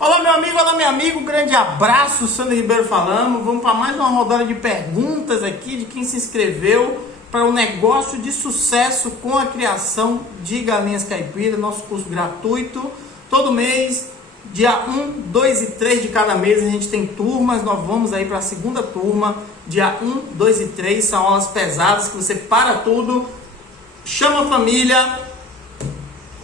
Olá meu amigo, olá meu amigo, grande abraço, Sandro Ribeiro falando. Vamos para mais uma rodada de perguntas aqui de quem se inscreveu para o negócio de sucesso com a criação de galinhas caipira, nosso curso gratuito. Todo mês, dia 1, 2 e 3 de cada mês a gente tem turmas. Nós vamos aí para a segunda turma, dia 1, 2 e 3, são aulas pesadas que você para tudo, chama a família,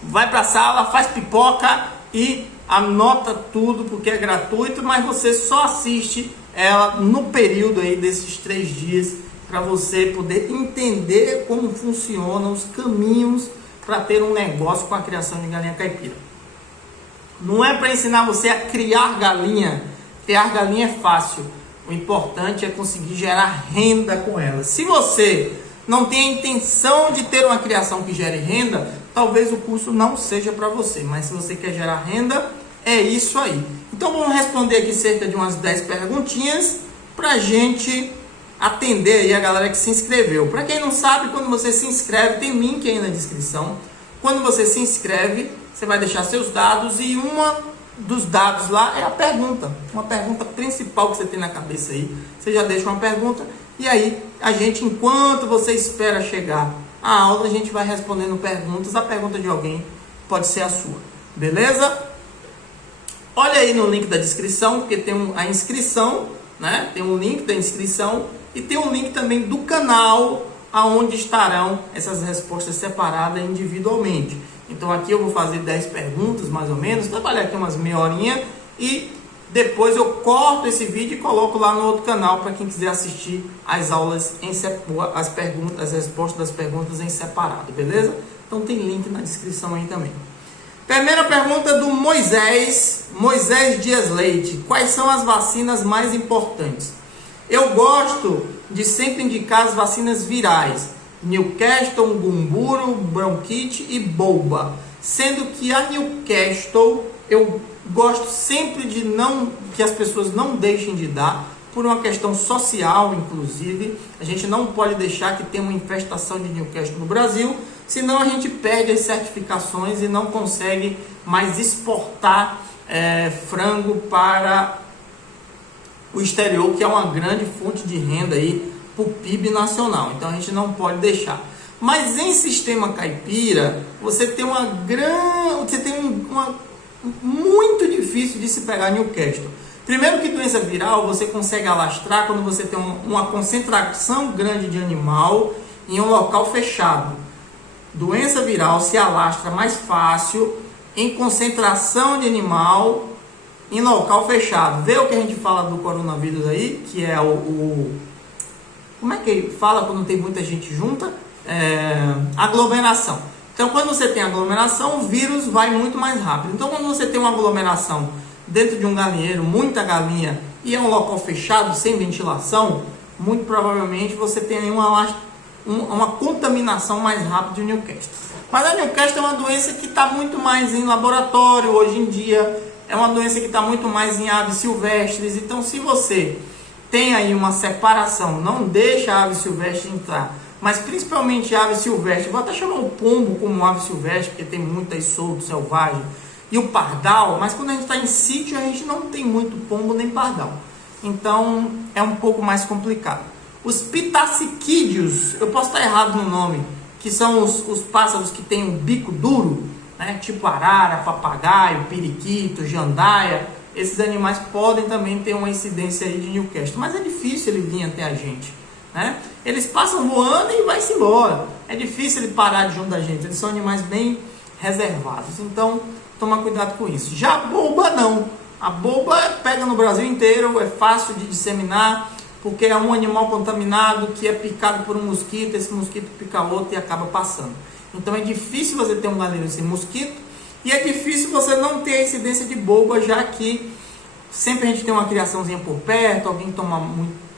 vai para a sala, faz pipoca e anota tudo porque é gratuito, mas você só assiste ela no período aí desses 3 dias para você poder entender como funcionam os caminhos para ter um negócio com a criação de galinha caipira. Não é para ensinar você a criar galinha. Criar galinha é fácil. O importante é conseguir gerar renda com ela. Se você não tem a intenção de ter uma criação que gere renda, talvez o curso não seja para você. Mas se você quer gerar renda, é isso aí. Então vamos responder aqui cerca de umas 10 perguntinhas para a gente atender aí a galera que se inscreveu. Para quem não sabe, quando você se inscreve, tem link aí na descrição. Quando você se inscreve, você vai deixar seus dados e uma dos dados lá é a pergunta. Uma pergunta principal que você tem na cabeça aí. Você já deixa uma pergunta e aí a gente, enquanto você espera chegar a aula, a gente vai respondendo perguntas. A pergunta de alguém pode ser a sua, beleza? Olha aí no link da descrição, porque tem a inscrição, né? Tem um link da inscrição e tem um link também do canal, aonde estarão essas respostas separadas individualmente. Então aqui eu vou fazer 10 perguntas mais ou menos, trabalhar aqui umas meia horinha e depois eu corto esse vídeo e coloco lá no outro canal para quem quiser assistir as aulas, as respostas das perguntas em separado, beleza? Então tem link na descrição aí também. Primeira pergunta do Moisés Dias Leite. Quais são as vacinas mais importantes? Eu gosto de sempre indicar as vacinas virais. Newcastle, Gumboro, Bronquite e Boba. Sendo que a Newcastle eu gosto sempre de que as pessoas não deixem de dar, por uma questão social, inclusive. A gente não pode deixar que tenha uma infestação de Newcastle no Brasil, senão a gente perde as certificações e não consegue mais exportar frango para o exterior, que é uma grande fonte de renda aí para o PIB nacional. Então a gente não pode deixar. Mas em sistema caipira, você tem muito difícil de se pegar Newcastle. Primeiro que doença viral você consegue alastrar quando você tem uma concentração grande de animal em um local fechado. Doença viral se alastra mais fácil em concentração de animal em local fechado. Vê o que a gente fala do coronavírus aí, que é como é que fala quando tem muita gente junta? Aglomeração. Então quando você tem aglomeração, o vírus vai muito mais rápido. Então quando você tem uma aglomeração dentro de um galinheiro, muita galinha, e é um local fechado, sem ventilação, muito provavelmente você tem aí uma contaminação mais rápida de Newcastle. Mas a Newcastle é uma doença que está muito mais em laboratório hoje em dia, é uma doença que está muito mais em aves silvestres. Então se você tem aí uma separação, não deixa a ave silvestre entrar, mas principalmente a ave silvestre, vou até chamar o pombo como ave silvestre, porque tem muito aí solto, selvagem, e o pardal, mas quando a gente está em sítio a gente não tem muito pombo nem pardal, então é um pouco mais complicado. Os pitaciquídeos, eu posso estar errado no nome, que são os pássaros que têm um bico duro, né? Tipo arara, papagaio, periquito, jandaia. Esses animais podem também ter uma incidência aí de Newcastle, mas é difícil ele vir até a gente, né? Eles passam voando e vai-se embora. É difícil ele parar de junto da gente, eles são animais bem reservados, então toma cuidado com isso. Já a boba não, a boba pega no Brasil inteiro, é fácil de disseminar, porque é um animal contaminado que é picado por um mosquito, esse mosquito pica outro e acaba passando. Então é difícil você ter um galinheiro sem mosquito e é difícil você não ter a incidência de boba, já que sempre a gente tem uma criaçãozinha por perto, alguém toma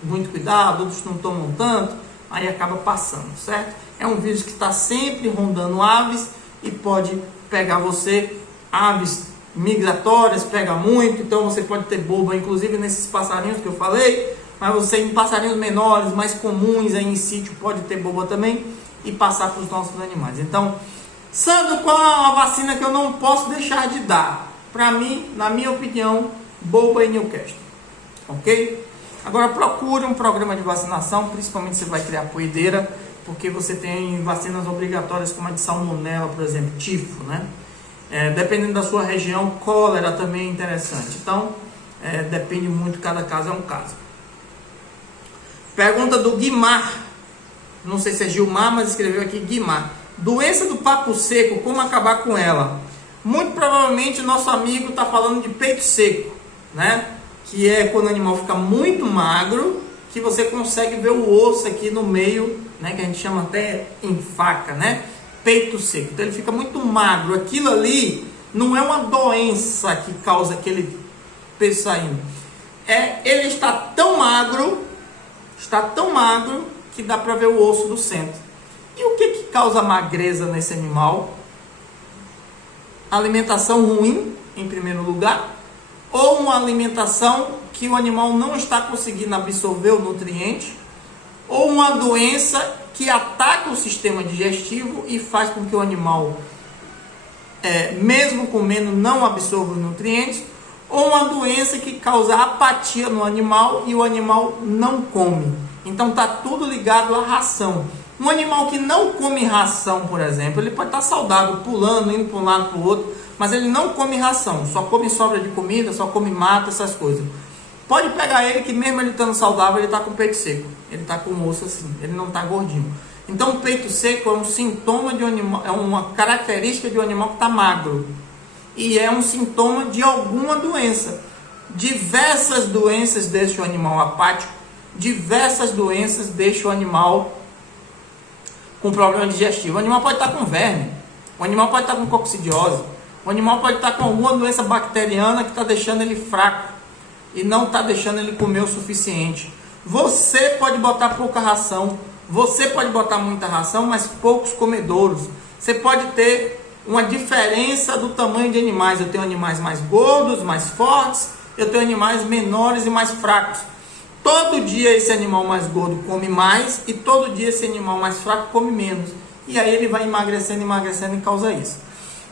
muito cuidado, outros não tomam tanto, aí acaba passando, certo? É um vírus que está sempre rondando aves e pode pegar você. Aves migratórias pega muito, então você pode ter boba, inclusive nesses passarinhos que eu falei, mas você em passarinhos menores, mais comuns aí em sítio, pode ter boba também e passar para os nossos animais. Então, Sandro, qual a vacina que eu não posso deixar de dar para mim, na minha opinião, boba em Newcastle, ok? Agora procure um programa de vacinação, principalmente se você vai criar poedeira, porque você tem vacinas obrigatórias como a de salmonela, por exemplo, tifo, né? Dependendo da sua região, cólera também é interessante. Então, depende muito, cada caso é um caso. Pergunta do Guimar, não sei se é Gilmar, mas escreveu aqui Guimar. Doença do papo seco, como acabar com ela? Muito provavelmente o nosso amigo está falando de peito seco, né? Que é quando o animal fica muito magro, que você consegue ver o osso aqui no meio, né? Que a gente chama até em faca, né? Peito seco. Então ele fica muito magro. Aquilo ali não é uma doença que causa aquele peito saindo. Ele está tão magro que dá para ver o osso do centro. E o que causa magreza nesse animal? Alimentação ruim, em primeiro lugar, ou uma alimentação que o animal não está conseguindo absorver o nutriente, ou uma doença que ataca o sistema digestivo e faz com que o animal, mesmo comendo, não absorva os nutrientes, ou uma doença que causa apatia no animal e o animal não come. Então está tudo ligado à ração. Um animal que não come ração, por exemplo, ele pode estar saudável, pulando, indo para um lado para o outro, mas ele não come ração, só come sobra de comida, só come mato, essas coisas. Pode pegar ele que mesmo ele estando saudável, ele está com o peito seco, ele está com o osso assim, ele não está gordinho. Então o peito seco é um sintoma de um animal, é uma característica de um animal que está magro. E é um sintoma de alguma doença. Diversas doenças deixam o animal apático, diversas doenças deixam o animal com problema digestivo. O animal pode estar com verme, o animal pode estar com coccidiose, o animal pode estar com alguma doença bacteriana que está deixando ele fraco e não está deixando ele comer o suficiente. Você pode botar pouca ração, você pode botar muita ração, mas poucos comedouros. Você pode ter uma diferença do tamanho de animais. Eu tenho animais mais gordos, mais fortes, eu tenho animais menores e mais fracos. Todo dia esse animal mais gordo come mais e todo dia esse animal mais fraco come menos. E aí ele vai emagrecendo e causa isso.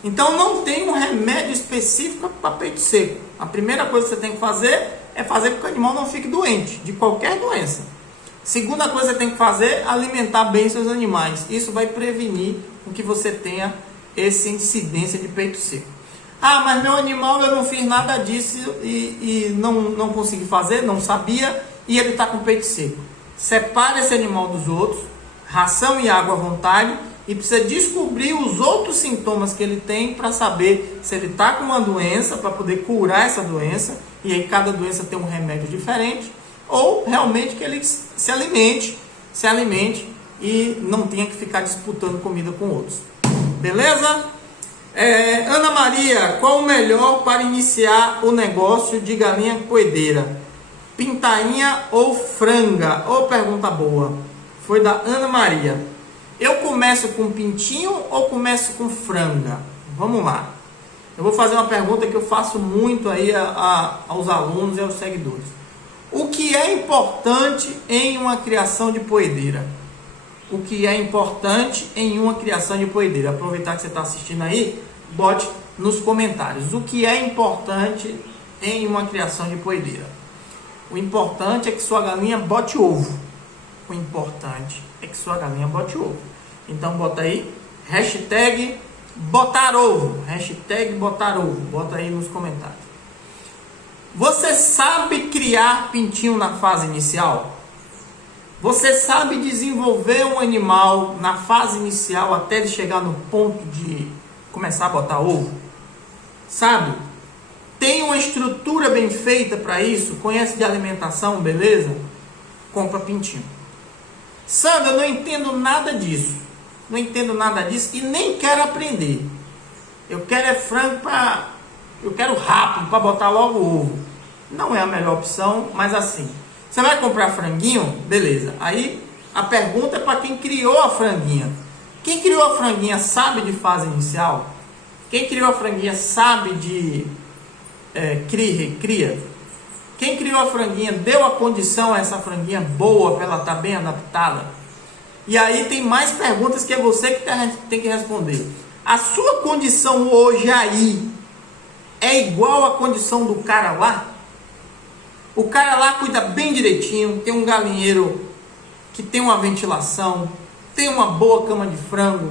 Então não tem um remédio específico para peito seco. A primeira coisa que você tem que fazer é fazer com que o animal não fique doente, de qualquer doença. Segunda coisa que você tem que fazer é alimentar bem seus animais. Isso vai prevenir com que você tenha essa incidência de peito seco. Ah, mas meu animal eu não fiz nada disso e não consegui fazer, não sabia, e ele está com peito seco. Separe esse animal dos outros, ração e água à vontade, e precisa descobrir os outros sintomas que ele tem para saber se ele está com uma doença, para poder curar essa doença, e aí cada doença tem um remédio diferente, ou realmente que ele se alimente e não tenha que ficar disputando comida com outros. Beleza? Ana Maria, qual o melhor para iniciar o negócio de galinha poedeira? Pintainha ou franga? Ô, pergunta boa. Foi da Ana Maria. Eu começo com pintinho ou começo com franga? Vamos lá. Eu vou fazer uma pergunta que eu faço muito aí aos alunos e aos seguidores. O que é importante em uma criação de poedeira? O que é importante em uma criação de poedeira? Aproveitar que você está assistindo aí, bote nos comentários. O que é importante em uma criação de poedeira? O importante é que sua galinha bote ovo. O importante é que sua galinha bote ovo. Então bota aí, hashtag botar ovo. Hashtag botar ovo. Bota aí nos comentários. Você sabe criar pintinho na fase inicial? Você sabe desenvolver um animal na fase inicial até ele chegar no ponto de começar a botar ovo? Sabe? Tem uma estrutura bem feita para isso? Conhece de alimentação, beleza? Compra pintinho. Sandra, eu não entendo nada disso. Não entendo nada disso e nem quero aprender. Eu quero frango para... Eu quero rápido para botar logo o ovo. Não é a melhor opção, mas assim... Você vai comprar franguinho? Beleza. Aí a pergunta é para quem criou a franguinha. Quem criou a franguinha sabe de fase inicial? Quem criou a franguinha sabe de recria? Quem criou a franguinha deu a condição a essa franguinha boa para ela estar bem adaptada? E aí tem mais perguntas que é você que tem que responder. A sua condição hoje aí é igual à condição do cara lá? O cara lá cuida bem direitinho, tem um galinheiro que tem uma ventilação, tem uma boa cama de frango,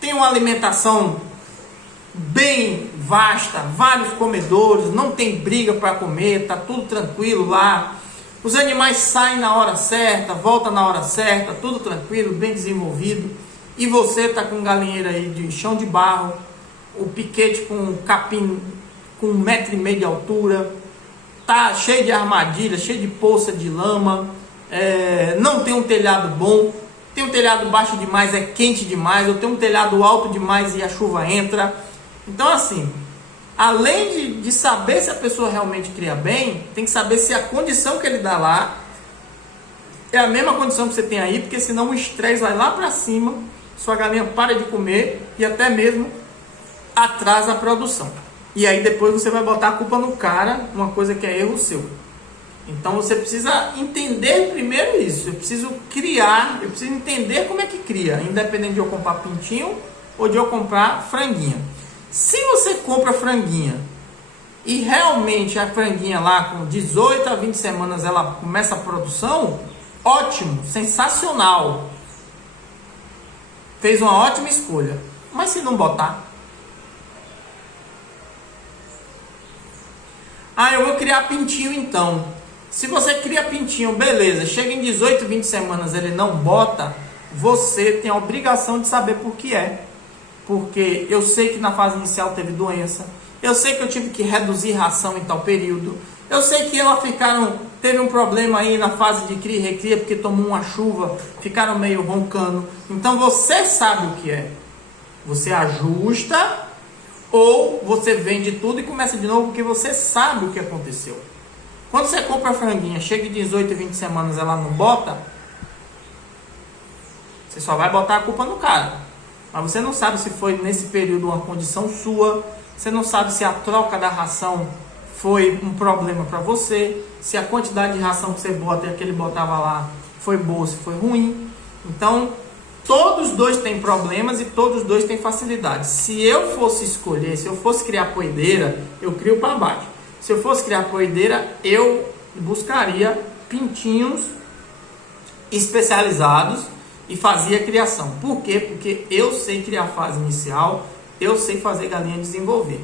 tem uma alimentação bem vasta, vários comedores, não tem briga para comer, tá tudo tranquilo lá. Os animais saem na hora certa, voltam na hora certa, tudo tranquilo, bem desenvolvido. E você tá com um galinheiro aí de chão de barro, o piquete com capim com 1,5 m de altura, tá cheio de armadilha, cheio de poça de lama, não tem um telhado bom, tem um telhado baixo demais, é quente demais, ou tem um telhado alto demais e a chuva entra. Então assim, além de saber se a pessoa realmente cria bem, tem que saber se a condição que ele dá lá é a mesma condição que você tem aí, porque senão o estresse vai lá para cima, sua galinha para de comer e até mesmo atrasa a produção. E aí depois você vai botar a culpa no cara, uma coisa que é erro seu. Então você precisa entender primeiro isso. Eu preciso criar, eu preciso entender como é que cria, independente de eu comprar pintinho ou de eu comprar franguinha. Se você compra franguinha e realmente a franguinha lá com 18 a 20 semanas ela começa a produção, ótimo, sensacional. Fez uma ótima escolha. Mas se não botar? Eu vou criar pintinho então. Se você cria pintinho, beleza, chega em 18, 20 semanas ele não bota, você tem a obrigação de saber por que é. Porque eu sei que na fase inicial teve doença, eu sei que eu tive que reduzir ração em tal período, eu sei que teve um problema aí na fase de cria e recria, porque tomou uma chuva, ficaram meio roncando. Então você sabe o que é. Você ajusta ou você vende tudo e começa de novo, porque você sabe o que aconteceu. Quando você compra a franguinha, chega de 18 e 20 semanas ela não bota, você só vai botar a culpa no cara. Mas você não sabe se foi nesse período uma condição sua, você não sabe se a troca da ração foi um problema para você, se a quantidade de ração que você bota e a que ele botava lá foi boa, se foi ruim. Então, todos os dois têm problemas e todos os dois têm facilidades. Se eu fosse escolher, se eu fosse criar poedeira, eu crio para baixo. Se eu fosse criar poedeira, eu buscaria pintinhos especializados e fazia criação. Por quê? Porque eu sei criar a fase inicial, eu sei fazer galinha desenvolver.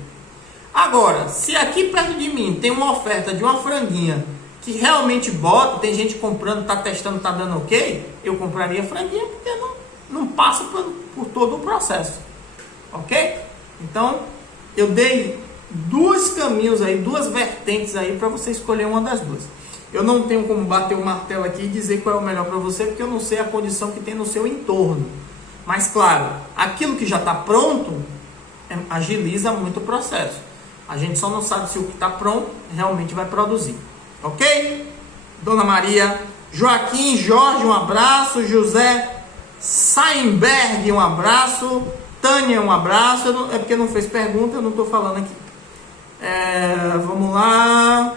Agora, se aqui perto de mim tem uma oferta de uma franguinha que realmente bota, tem gente comprando, está testando, está dando ok, eu compraria franguinha porque não passa por todo o processo. Ok? Então, eu dei dois caminhos aí, duas vertentes aí para você escolher uma das duas. Eu não tenho como bater o martelo aqui e dizer qual é o melhor para você, porque eu não sei a condição que tem no seu entorno. Mas claro, aquilo que já está pronto agiliza muito o processo. A gente só não sabe se o que está pronto realmente vai produzir. Ok? Dona Maria, Joaquim, Jorge, um abraço. José Sainberg, um abraço. Tânia, um abraço. É porque não fez pergunta, eu não estou falando aqui. Vamos lá.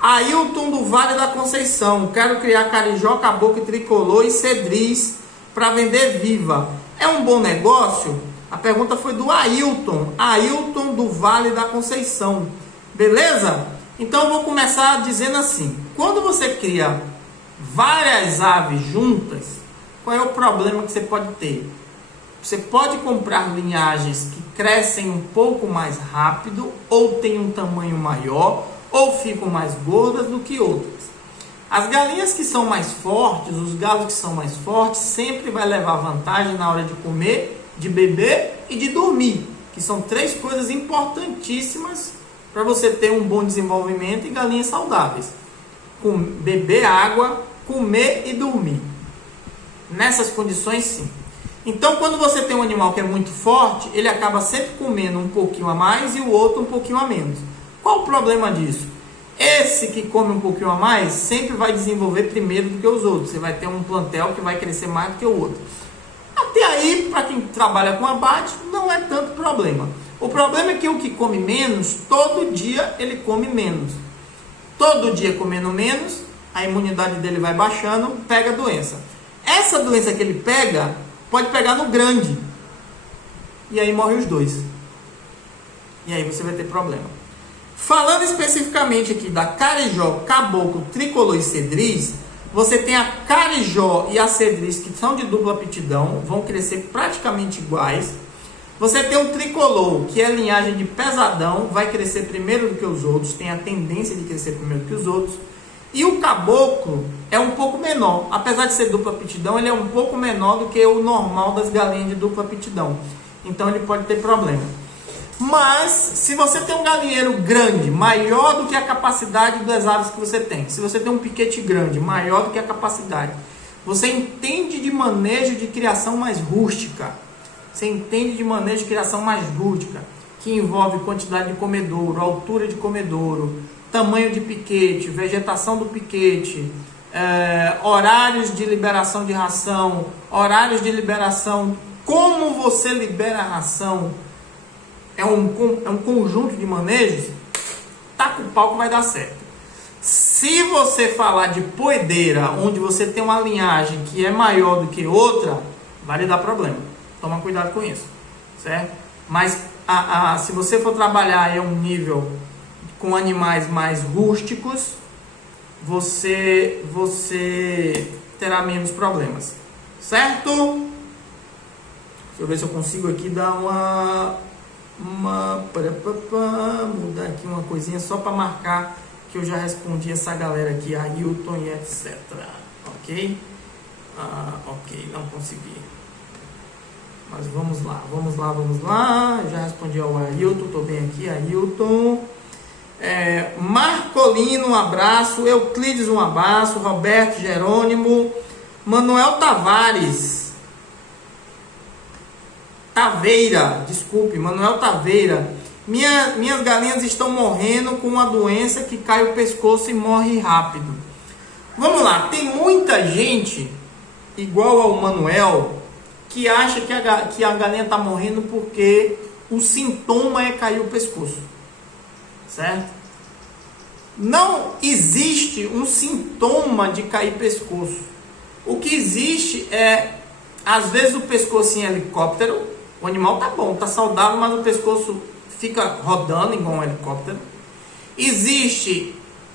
Ailton do Vale da Conceição. Quero criar carijó, caboclo, tricolor e cedriz para vender viva. É um bom negócio? A pergunta foi do Ailton. Ailton do Vale da Conceição. Beleza? Então eu vou começar dizendo assim. Quando você cria várias aves juntas, qual é o problema que você pode ter? Você pode comprar linhagens que crescem um pouco mais rápido, ou têm um tamanho maior, ou ficam mais gordas do que outras. As galinhas que são mais fortes, os galos que são mais fortes, sempre vai levar vantagem na hora de comer, de beber e de dormir, que são três coisas importantíssimas para você ter um bom desenvolvimento e galinhas saudáveis. Beber água, comer e dormir. Nessas condições, sim. Então, quando você tem um animal que é muito forte, ele acaba sempre comendo um pouquinho a mais e o outro um pouquinho a menos. Qual o problema disso? Esse que come um pouquinho a mais sempre vai desenvolver primeiro do que os outros. Você vai ter um plantel que vai crescer mais do que o outro. Até aí, para quem trabalha com abate, não é tanto problema. O problema é que o que come menos, todo dia ele come menos. Todo dia comendo menos, a imunidade dele vai baixando, pega doença. Essa doença que ele pega, pode pegar no grande. E aí morre os dois. E aí você vai ter problema. Falando especificamente aqui da carijó, caboclo, tricolor e cedriz, você tem a carijó e a cedriz que são de dupla aptidão, vão crescer praticamente iguais. Você tem o tricolor, que é linhagem de pesadão, vai crescer primeiro do que os outros, tem a tendência de crescer primeiro do que os outros. E o caboclo é um pouco menor, apesar de ser dupla aptidão, ele é um pouco menor do que o normal das galinhas de dupla aptidão. Então ele pode ter problema. Mas, se você tem um galinheiro grande, maior do que a capacidade das aves que você tem, se você tem um piquete grande, maior do que a capacidade, você entende de manejo de criação mais rústica. Você entende de manejo de criação mais rústica, que envolve quantidade de comedouro, altura de comedouro, tamanho de piquete, vegetação do piquete, horários de liberação de ração, horários de liberação, como você libera a ração, é um conjunto de manejos, taca o pau que vai dar certo. Se você falar de poedeira, onde você tem uma linhagem que é maior do que outra, vai lhe dar problema. Toma cuidado com isso, certo? Mas se você for trabalhar em um nível com animais mais rústicos, você terá menos problemas, certo? Deixa eu ver se eu consigo aqui dar mudar aqui uma coisinha só para marcar que eu já respondi essa galera aqui, Ailton e etc. Ok? Ok, não consegui. Mas vamos lá. Já respondi ao Ailton, estou bem aqui, Ailton. Marcolino, um abraço. Euclides, um abraço. Roberto Jerônimo. Manuel Tavares. Manuel Taveira. Minhas galinhas estão morrendo com uma doença que cai o pescoço e morre rápido. Vamos lá, tem muita gente, igual ao Manuel, que acha que a galinha está morrendo porque o sintoma é cair o pescoço, certo? Não existe um sintoma de cair pescoço. O que existe é, às vezes, o pescoço em helicóptero. O animal tá bom, tá saudável, mas o pescoço fica rodando igual um helicóptero. Existe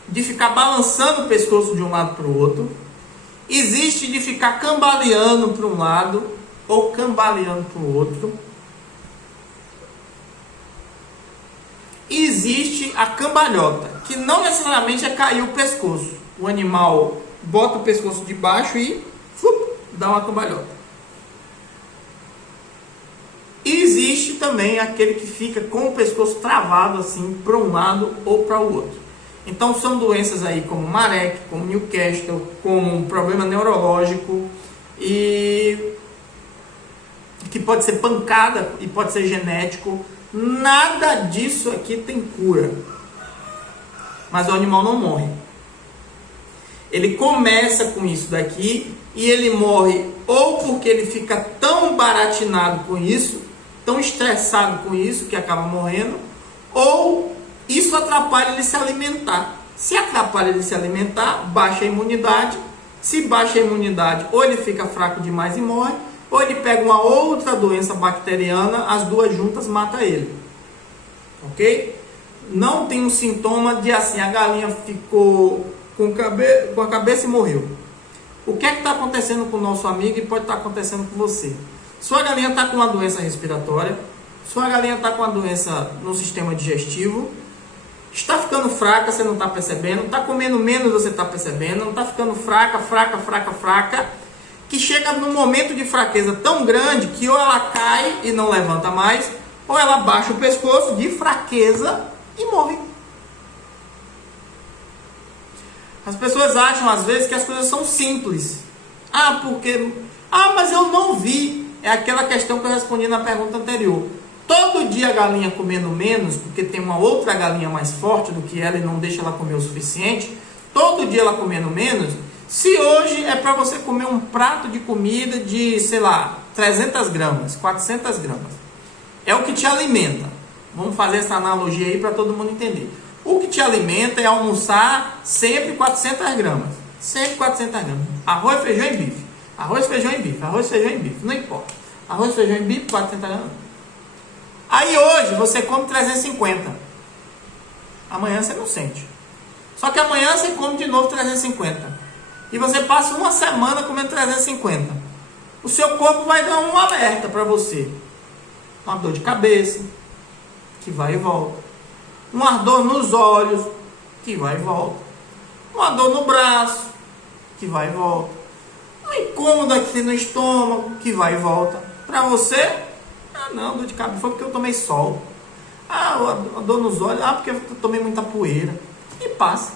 de ficar balançando o pescoço de um lado para o outro. Existe de ficar cambaleando para um lado ou cambaleando para o outro. Existe a cambalhota, que não necessariamente é cair o pescoço. O animal bota o pescoço de baixo e dá uma cambalhota. E existe também aquele que fica com o pescoço travado assim para um lado ou para o outro. Então são doenças aí como Marek, como Newcastle, como um problema neurológico e que pode ser pancada e pode ser genético. Nada disso aqui tem cura. Mas o animal não morre. Ele começa com isso daqui e ele morre ou porque ele fica tão baratinado com isso, tão estressado com isso que acaba morrendo, ou isso atrapalha ele se alimentar. Se atrapalha ele se alimentar, baixa a imunidade. Se baixa a imunidade, ou ele fica fraco demais e morre, ou ele pega uma outra doença bacteriana, as duas juntas matam ele. Ok? Não tem um sintoma de assim, a galinha ficou com a cabeça e morreu. O que é que está acontecendo com o nosso amigo e pode estar acontecendo com você? Sua galinha está com uma doença respiratória, sua galinha está com uma doença no sistema digestivo, está ficando fraca, você não está percebendo, está comendo menos, você está percebendo, não está ficando fraca, que chega num momento de fraqueza tão grande que ou ela cai e não levanta mais, ou ela baixa o pescoço de fraqueza e morre. As pessoas acham às vezes que as coisas são simples. Mas eu não vi. É aquela questão que eu respondi na pergunta anterior. Todo dia a galinha comendo menos, porque tem uma outra galinha mais forte do que ela e não deixa ela comer o suficiente, todo dia ela comendo menos. Se hoje é para você comer um prato de comida de, 300 gramas, 400 gramas, é o que te alimenta. Vamos fazer essa analogia aí para todo mundo entender. O que te alimenta é almoçar sempre 400 gramas. Sempre 400 gramas. Arroz, feijão e bife. Arroz, feijão e bife. Arroz, feijão e bife. Não importa. Arroz, feijão e bife, 400 gramas. Aí hoje você come 350. Amanhã você não sente. Só que amanhã você come de novo 350. E você passa uma semana comendo 350. O seu corpo vai dar um alerta para você. Uma dor de cabeça, que vai e volta. Um ardor nos olhos, que vai e volta. Uma dor no braço, que vai e volta. Um incômodo aqui no estômago, que vai e volta. Para você, não, dor de cabeça foi porque eu tomei sol. A dor nos olhos, porque eu tomei muita poeira. E passa.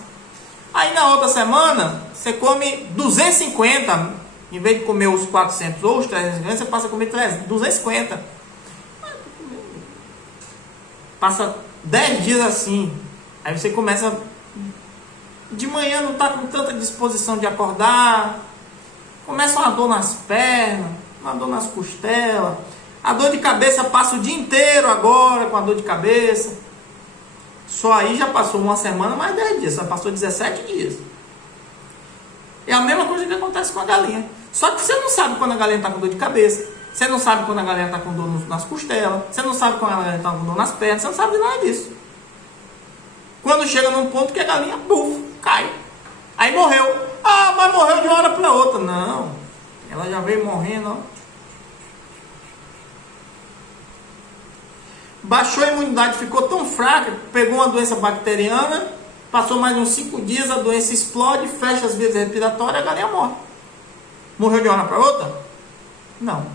Aí na outra semana, você come 250, em vez de comer os 400 ou os 350, você passa a comer 250. Passa 10 dias assim. Aí você começa, de manhã não está com tanta disposição de acordar, começa uma dor nas pernas, uma dor nas costelas, a dor de cabeça passa o dia inteiro agora com a dor de cabeça. Só aí já passou uma semana mais 10 dias, só passou 17 dias. É a mesma coisa que acontece com a galinha. Só que você não sabe quando a galinha está com dor de cabeça, você não sabe quando a galinha está com dor nas costelas, você não sabe quando a galinha está com dor nas pernas, você não sabe de nada disso. Quando chega num ponto que a galinha, cai. Aí morreu. Mas morreu de uma hora para outra. Não, ela já veio morrendo, ó. Baixou a imunidade, ficou tão fraca, pegou uma doença bacteriana, passou mais uns 5 dias, a doença explode, fecha as vias respiratórias, a galinha morre. Morreu de uma hora para outra? Não.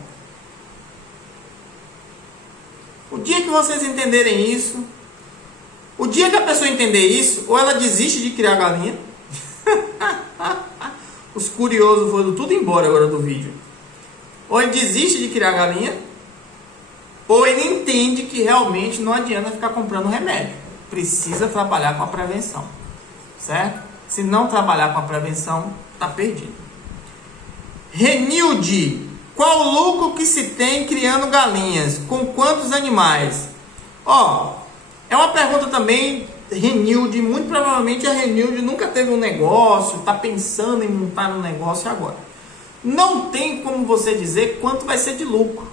O dia que vocês entenderem isso, o dia que a pessoa entender isso, ou ela desiste de criar galinha, os curiosos foram tudo embora agora do vídeo, ou ele desiste de criar galinha, ou ele entende que realmente não adianta ficar comprando remédio. Precisa trabalhar com a prevenção. Certo? Se não trabalhar com a prevenção, está perdido. Renilde, qual o lucro que se tem criando galinhas? Com quantos animais? É uma pergunta também, Renilde. Muito provavelmente a Renilde nunca teve um negócio, está pensando em montar um negócio agora. Não tem como você dizer quanto vai ser de lucro.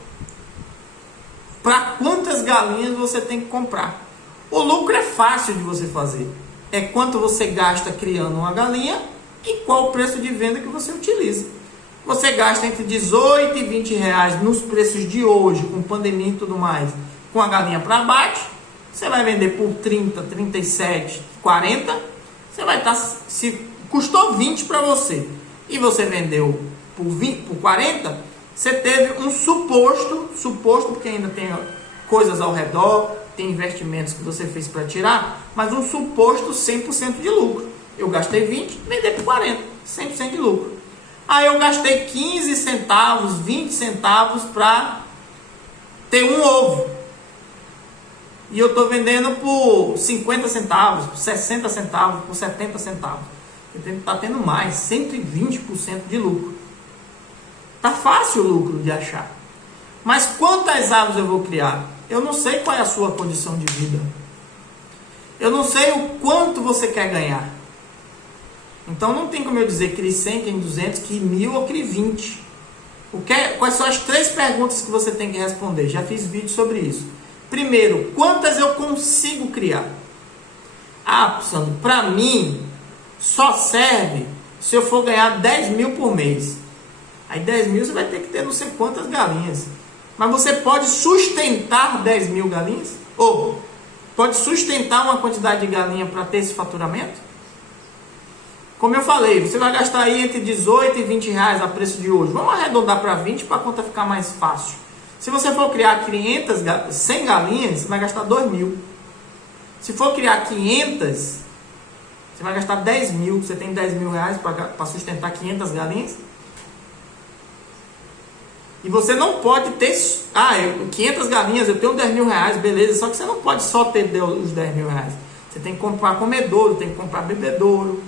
Para quantas galinhas você tem que comprar? O lucro é fácil de você fazer. É quanto você gasta criando uma galinha e qual o preço de venda que você utiliza. Você gasta entre 18 e 20 reais nos preços de hoje, com pandemia e tudo mais, com a galinha para abate. Você vai vender por 30, 37, 40. Você vai estar, se custou 20 para você e você vendeu por 20, por 40, você teve um suposto, porque ainda tem coisas ao redor, tem investimentos que você fez para tirar, mas um suposto 100% de lucro. Eu gastei 20, vendi por 40, 100% de lucro. Aí eu gastei 15 centavos, 20 centavos para ter um ovo. E eu estou vendendo por 50 centavos, por 60 centavos, por 70 centavos. Está tendo mais, 120% de lucro. Tá fácil o lucro de achar. Mas quantas aves eu vou criar? Eu não sei qual é a sua condição de vida. Eu não sei o quanto você quer ganhar. Então não tem como eu dizer crie 100, crie 200, crie 1000 ou crie 20. Quais são as 3 perguntas que você tem que responder? Já fiz vídeo sobre isso. Primeiro, quantas eu consigo criar? Sandro, para mim só serve se eu for ganhar 10 mil por mês. Aí 10 mil você vai ter que ter não sei quantas galinhas. Mas você pode sustentar 10 mil galinhas? Ou pode sustentar uma quantidade de galinha para ter esse faturamento? Como eu falei, você vai gastar aí entre 18 e 20 reais a preço de hoje. Vamos arredondar para 20 para a conta ficar mais fácil. Se você for criar 100 galinhas, você vai gastar 2 mil. Se for criar 500, você vai gastar 10 mil. Você tem 10 mil reais para sustentar 500 galinhas? E você não pode ter... 500 galinhas, eu tenho 10 mil reais, beleza. Só que você não pode só ter os 10 mil reais. Você tem que comprar comedouro, tem que comprar bebedouro.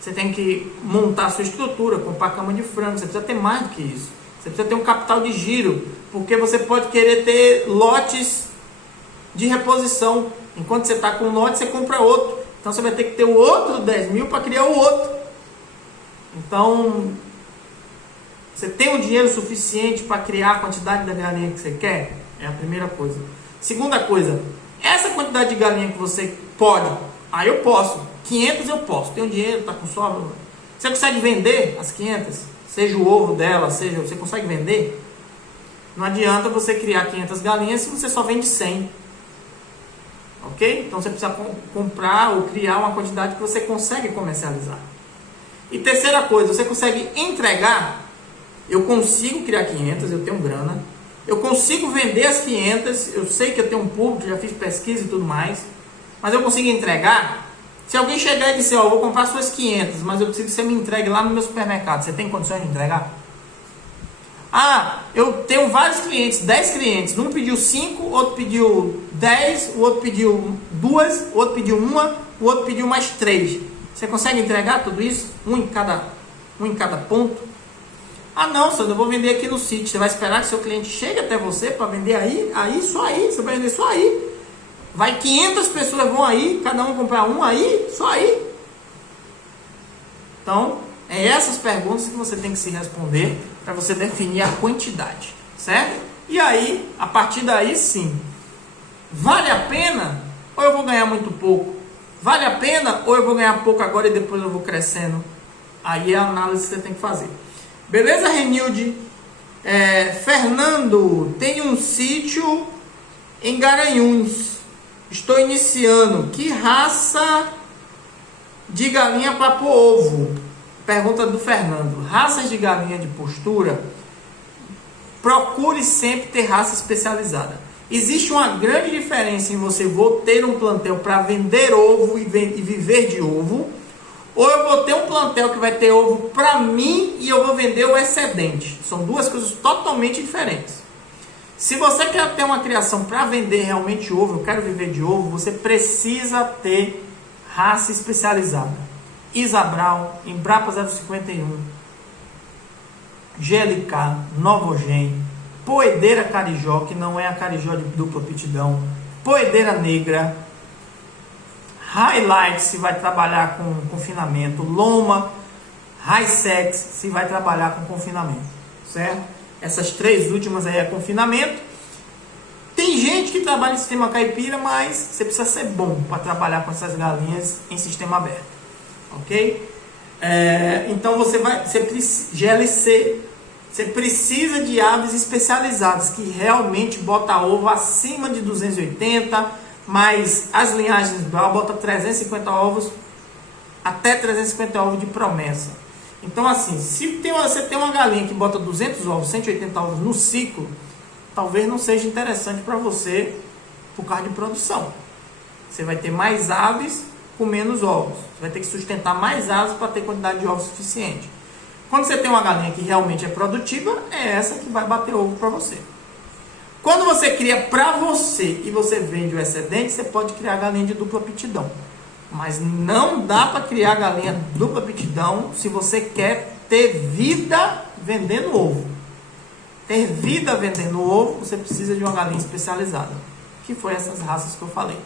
Você tem que montar a sua estrutura, comprar cama de frango. Você precisa ter mais do que isso. Você precisa ter um capital de giro. Porque você pode querer ter lotes de reposição. Enquanto você está com um lote, você compra outro. Então você vai ter que ter o outro 10 mil para criar o outro. Então... você tem o dinheiro suficiente para criar a quantidade da galinha que você quer? É a primeira coisa. Segunda coisa, essa quantidade de galinha que você pode, eu posso, 500 eu posso, tenho dinheiro, tá com sobra. Você consegue vender as 500? Seja o ovo dela, você consegue vender? Não adianta você criar 500 galinhas se você só vende 100. Ok? Então você precisa comprar ou criar uma quantidade que você consegue comercializar. E terceira coisa, você consegue entregar. Eu consigo criar 500, eu tenho grana. Eu consigo vender as 500, eu sei que eu tenho um público, já fiz pesquisa e tudo mais. Mas eu consigo entregar. Se alguém chegar e disser, vou comprar suas 500, mas eu preciso que você me entregue lá no meu supermercado. Você tem condições de entregar? Eu tenho vários clientes, 10 clientes. Um pediu 5, o outro pediu 10, o outro pediu 2, o outro pediu 1, o outro pediu mais 3. Você consegue entregar tudo isso? Um em cada ponto? Não, Sandro, eu vou vender aqui no sítio. Você vai esperar que seu cliente chegue até você para vender aí? Só aí, você vai vender só aí. Vai 500 pessoas vão aí, cada um comprar um aí, só aí. Então, é essas perguntas que você tem que se responder para você definir a quantidade, certo? E aí, a partir daí sim, vale a pena ou eu vou ganhar muito pouco? Vale a pena ou eu vou ganhar pouco agora e depois eu vou crescendo? Aí é a análise que você tem que fazer. Beleza, Renilde? Fernando, tem um sítio em Garanhuns. Estou iniciando. Que raça de galinha para pôr ovo? Pergunta do Fernando. Raças de galinha de postura, procure sempre ter raça especializada. Existe uma grande diferença em você vou ter um plantel para vender ovo e viver de ovo, ou eu vou ter um plantel que vai ter ovo para mim e eu vou vender o excedente. São duas coisas totalmente diferentes. Se você quer ter uma criação para vender realmente ovo, eu quero viver de ovo, você precisa ter raça especializada. Isabral, Embrapa 051, GLK, Novogen, Poedeira Carijó, que não é a Carijó de dupla aptidão, Poedeira Negra, Highlight, se vai trabalhar com confinamento, Loma, High Sex, se vai trabalhar com confinamento, certo? Essas três últimas aí é confinamento. Tem gente que trabalha em sistema caipira, mas você precisa ser bom para trabalhar com essas galinhas em sistema aberto. Ok? Então GLC, você precisa de aves especializadas que realmente bota ovo acima de 280, mas as linhagens Brau bota 350 ovos, até 350 ovos de promessa. Então assim, se você tem uma galinha que bota 200 ovos, 180 ovos no ciclo, talvez não seja interessante para você por causa de produção. Você vai ter mais aves com menos ovos. Você vai ter que sustentar mais aves para ter quantidade de ovos suficiente. Quando você tem uma galinha que realmente é produtiva, é essa que vai bater ovo para você. Quando você cria para você e você vende o excedente, você pode criar galinha de dupla aptidão. Mas não dá para criar galinha de dupla aptidão se você quer ter vida vendendo ovo. Ter vida vendendo ovo, você precisa de uma galinha especializada, que foi essas raças que eu falei.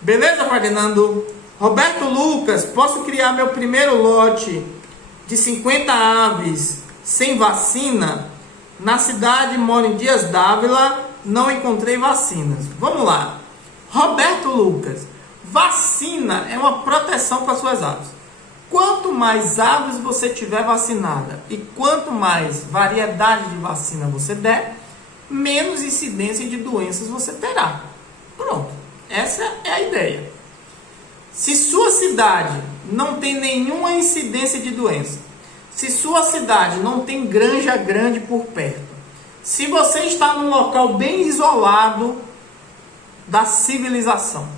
Beleza, Ferdinando? Roberto Lucas, posso criar meu primeiro lote de 50 aves sem vacina? Na cidade, moro em Dias Dávila, não encontrei vacinas. Vamos lá. Roberto Lucas, vacina é uma proteção para suas aves. Quanto mais aves você tiver vacinada e quanto mais variedade de vacina você der, menos incidência de doenças você terá. Pronto. Essa é a ideia. Se sua cidade não tem nenhuma incidência de doença, se sua cidade não tem granja grande por perto, se você está num local bem isolado da civilização,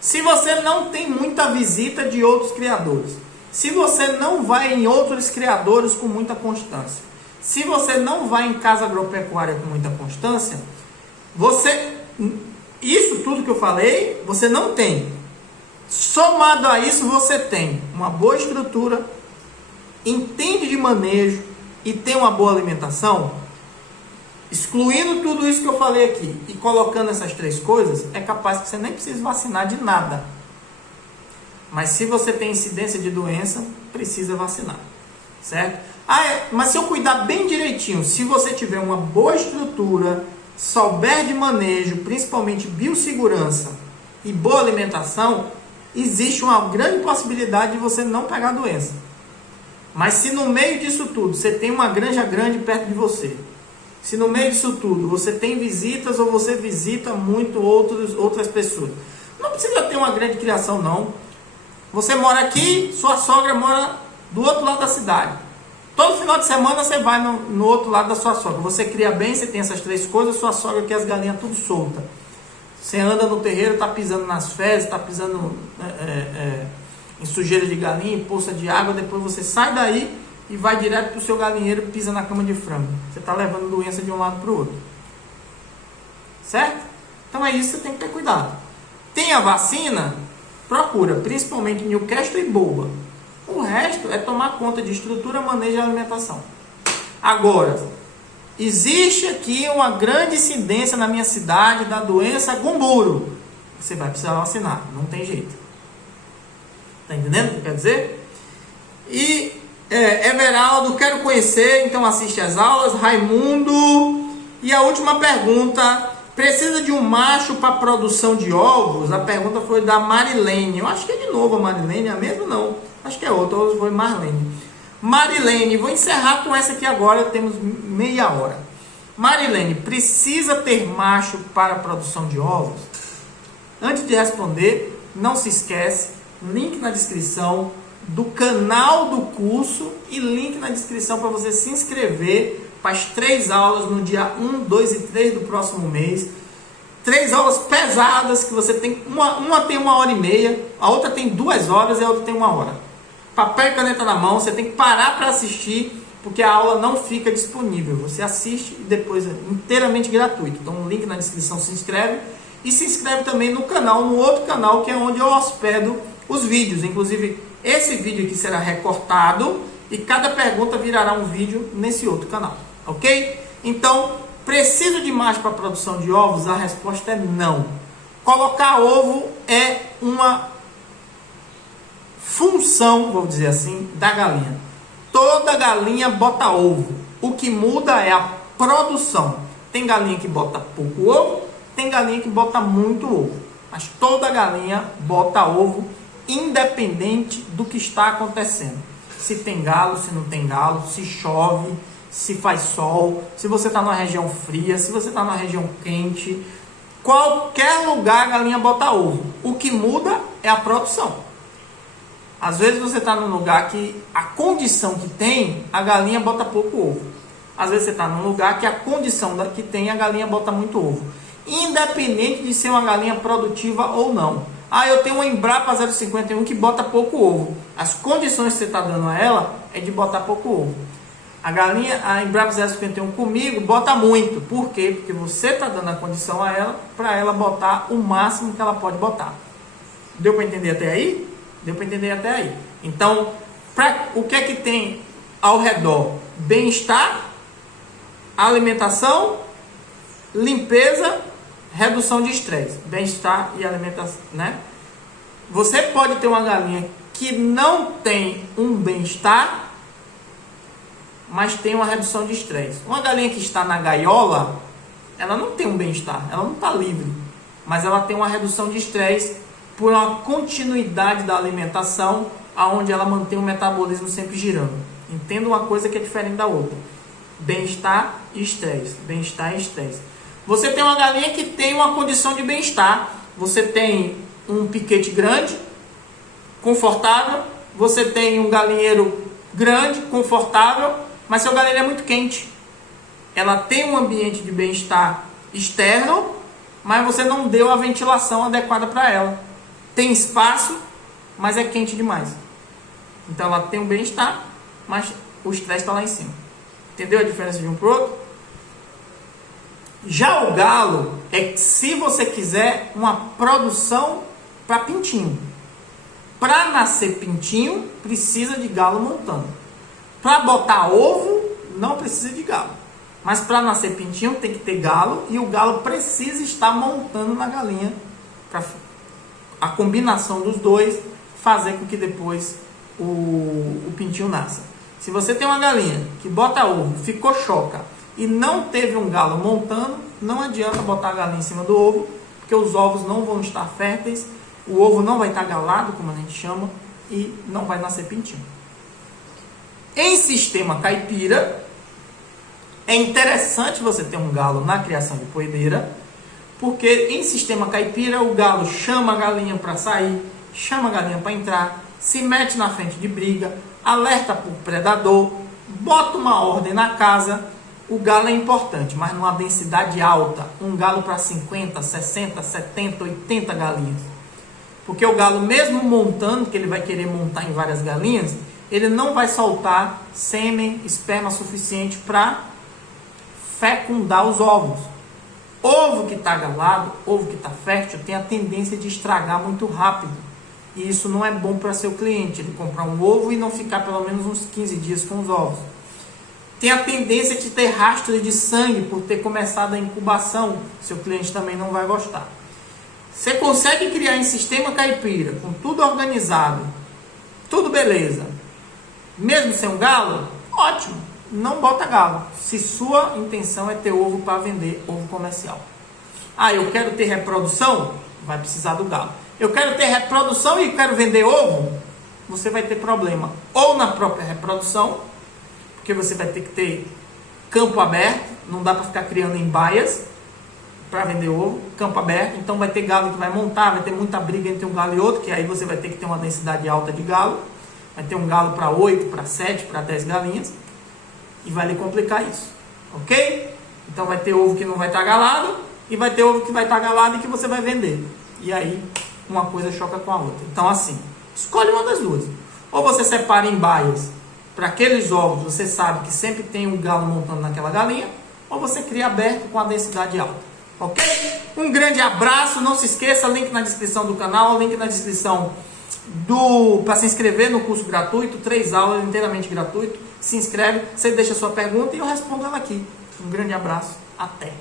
se você não tem muita visita de outros criadores, se você não vai em outros criadores com muita constância, se você não vai em casa agropecuária com muita constância, isso tudo que eu falei, você não tem. Somado a isso, você tem uma boa estrutura, entende de manejo e tem uma boa alimentação. Excluindo tudo isso que eu falei aqui e colocando essas três coisas, é capaz que você nem precise vacinar de nada. Mas se você tem incidência de doença, precisa vacinar, certo? Mas se eu cuidar bem direitinho, se você tiver uma boa estrutura, souber de manejo, principalmente biossegurança e boa alimentação, existe uma grande possibilidade de você não pegar a doença. Mas se no meio disso tudo você tem uma granja grande perto de você, se no meio disso tudo você tem visitas ou você visita muito outras pessoas, não precisa ter uma grande criação não. Você mora aqui, sua sogra mora do outro lado da cidade. Todo final de semana você vai no outro lado da sua sogra. Você cria bem, você tem essas três coisas, sua sogra quer as galinhas tudo solta. Você anda no terreiro, está pisando nas fezes, está pisando em sujeira de galinha, em poça de água, depois você sai daí e vai direto para o seu galinheiro e pisa na cama de frango. Você está levando doença de um lado para o outro. Certo? Então é isso que você tem que ter cuidado. Tem a vacina? Procura, principalmente Newcastle e Boa. O resto é tomar conta de estrutura, manejo e alimentação. Agora, existe aqui uma grande incidência na minha cidade da doença gumburo. Você vai precisar vacinar, não tem jeito. Está entendendo o que quer dizer? E Everaldo, quero conhecer, então assiste às aulas. Raimundo. E a última pergunta: precisa de um macho para produção de ovos? A pergunta foi da Marilene. Eu acho que é de novo a Marilene, é a mesma não. Acho que é outra, ou foi Marlene. Marilene, vou encerrar com essa aqui agora, temos meia hora. Marilene, precisa ter macho para a produção de ovos? Antes de responder, não se esquece, link na descrição do canal do curso e link na descrição para você se inscrever para as 3 aulas no dia 1, 2 e 3 do próximo mês. 3 aulas pesadas que você tem, uma tem 1h30, a outra tem 2 horas e a outra tem 1 hora. Papel e caneta na mão, você tem que parar para assistir, porque a aula não fica disponível. Você assiste e depois é inteiramente gratuito. Então, um link na descrição, se inscreve. E se inscreve também no canal, no outro canal, que é onde eu hospedo os vídeos. Inclusive, esse vídeo aqui será recortado e cada pergunta virará um vídeo nesse outro canal. Ok? Então, preciso de macho para a produção de ovos? A resposta é não. Colocar ovo é uma função, vou dizer assim, da galinha. Toda galinha bota ovo. O que muda é a produção. Tem galinha que bota pouco ovo, tem galinha que bota muito ovo. Mas toda galinha bota ovo, independente do que está acontecendo. Se tem galo, se não tem galo, se chove, se faz sol, se você está numa região fria, se você está numa região quente. Qualquer lugar a galinha bota ovo. O que muda é a produção. Às vezes você está num lugar que a condição que tem, a galinha bota pouco ovo. Às vezes você está num lugar que a condição que tem, a galinha bota muito ovo. Independente de ser uma galinha produtiva ou não. Eu tenho uma Embrapa 051 que bota pouco ovo. As condições que você está dando a ela é de botar pouco ovo. A Embrapa 051 comigo bota muito. Por quê? Porque você está dando a condição a ela para ela botar o máximo que ela pode botar. Deu para entender até aí? Deu para entender até aí. Então, o que é que tem ao redor? Bem-estar, alimentação, limpeza, redução de estresse. Bem-estar e alimentação, né? Você pode ter uma galinha que não tem um bem-estar, mas tem uma redução de estresse. Uma galinha que está na gaiola, ela não tem um bem-estar, ela não está livre, mas ela tem uma redução de estresse por uma continuidade da alimentação, aonde ela mantém o metabolismo sempre girando. Entenda uma coisa que é diferente da outra. Bem-estar e estresse. Bem-estar e estresse. Você tem uma galinha que tem uma condição de bem-estar. Você tem um piquete grande, confortável. Você tem um galinheiro grande, confortável, mas seu galinheiro é muito quente. Ela tem um ambiente de bem-estar externo, mas você não deu a ventilação adequada para ela. Tem espaço, mas é quente demais. Então ela tem um bem-estar, mas o estresse está lá em cima. Entendeu a diferença de um para o outro? Já o galo é se você quiser uma produção para pintinho. Para nascer pintinho, precisa de galo montando. Para botar ovo, não precisa de galo. Mas para nascer pintinho, tem que ter galo. E o galo precisa estar montando na galinha. Para a combinação dos dois fazer com que depois o pintinho nasça. Se você tem uma galinha que bota ovo, ficou choca e não teve um galo montando, não adianta botar a galinha em cima do ovo, porque os ovos não vão estar férteis, o ovo não vai estar galado, como a gente chama, e não vai nascer pintinho. Em sistema caipira, é interessante você ter um galo na criação de poedeira, porque em sistema caipira o galo chama a galinha para sair, chama a galinha para entrar, se mete na frente de briga, alerta por predador, bota uma ordem na casa. O galo é importante, mas numa densidade alta, um galo para 50, 60, 70, 80 galinhas. Porque o galo, mesmo montando, que ele vai querer montar em várias galinhas, ele não vai soltar sêmen, esperma suficiente para fecundar os ovos. Ovo que está galado, ovo que está fértil, tem a tendência de estragar muito rápido. E isso não é bom para seu cliente, ele comprar um ovo e não ficar pelo menos uns 15 dias com os ovos. Tem a tendência de ter rastro de sangue por ter começado a incubação, seu cliente também não vai gostar. Você consegue criar em sistema caipira, com tudo organizado, tudo beleza, mesmo sem um galo? Ótimo, não bota galo, se sua intenção é ter ovo para vender, ovo comercial. Ah, eu quero ter reprodução? Vai precisar do galo. Eu quero ter reprodução e quero vender ovo? Você vai ter problema ou na própria reprodução, porque você vai ter que ter campo aberto, não dá para ficar criando em baias para vender ovo, campo aberto, então vai ter galo que vai montar, vai ter muita briga entre um galo e outro, que aí você vai ter que ter uma densidade alta de galo, vai ter um galo para 8, para 7, para 10 galinhas, e vai lhe complicar isso, ok? Então vai ter ovo que não vai estar galado, e vai ter ovo que vai estar galado e que você vai vender, e aí uma coisa choca com a outra. Então assim, escolhe uma das duas, ou você separa em baias, para aqueles ovos você sabe que sempre tem um galo montando naquela galinha, ou você cria aberto com a densidade alta. Ok? Um grande abraço, não se esqueça, link na descrição do canal, link na descrição para se inscrever no curso gratuito, 3 aulas inteiramente gratuito. Se inscreve, você deixa a sua pergunta e eu respondo ela aqui. Um grande abraço, até!